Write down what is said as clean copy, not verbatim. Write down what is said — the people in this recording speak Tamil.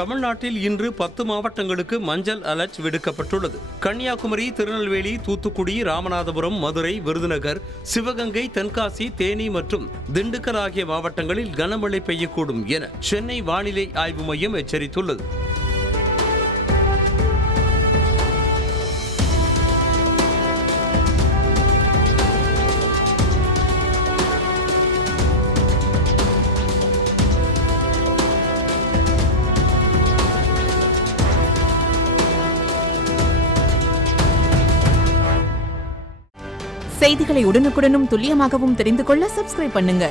தமிழ்நாட்டில் இன்று 10 மாவட்டங்களுக்கு மஞ்சள் அலர்ட் விடுக்கப்பட்டுள்ளது. கன்னியாகுமரி, திருநெல்வேலி, தூத்துக்குடி, ராமநாதபுரம், மதுரை, விருதுநகர், சிவகங்கை, தென்காசி, தேனி மற்றும் திண்டுக்கல் ஆகிய மாவட்டங்களில் கனமழை பெய்யக்கூடும் என சென்னை வானிலை ஆய்வு மையம் எச்சரித்துள்ளது. செய்திகளை உடனுக்குடனும் துல்லியமாகவும் தெரிந்து கொள்ள சப்ஸ்கிரைப் பண்ணுங்க.